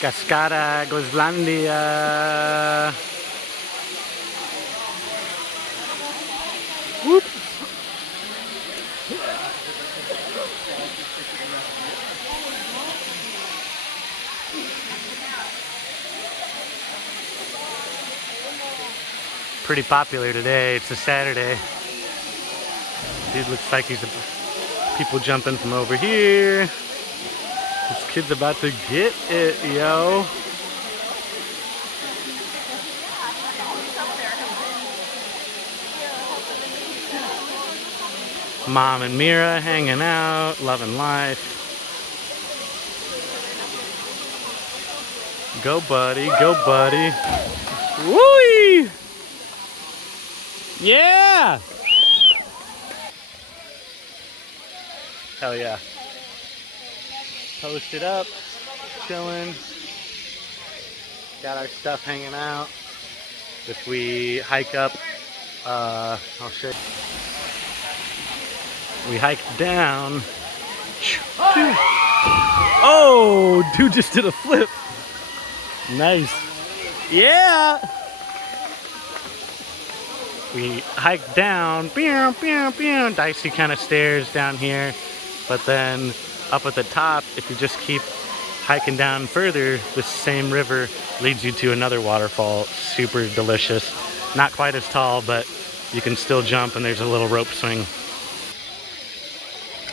Cascada Gozalandia. Whoop. Pretty popular today. It's a Saturday. Dude looks like he's people jumping from over here. This kid's about to get it, yo. Mom and Mira hanging out, loving life. Go buddy, go buddy. Woo! Yeah! Hell yeah. Posted up, chilling. Got our stuff hanging out. If we hike up, I'll show you. We hiked down. Oh, dude just did a flip. Nice. Yeah. We hiked down. Dicey kind of stairs down here. But then up at the top, if you just keep hiking down further, this same river leads you to another waterfall. Super delicious. Not quite as tall, but you can still jump, and there's a little rope swing.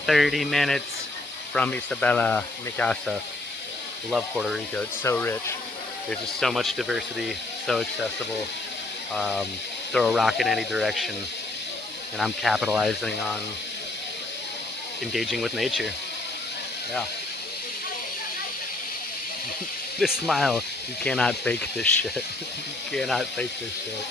30 minutes from Isabela, mi casa. Love Puerto Rico. It's so rich. There's just so much diversity, so accessible. Throw a rock in any direction, and I'm capitalizing on engaging with nature. Yeah. This smile, you cannot fake this shit. You cannot fake this shit.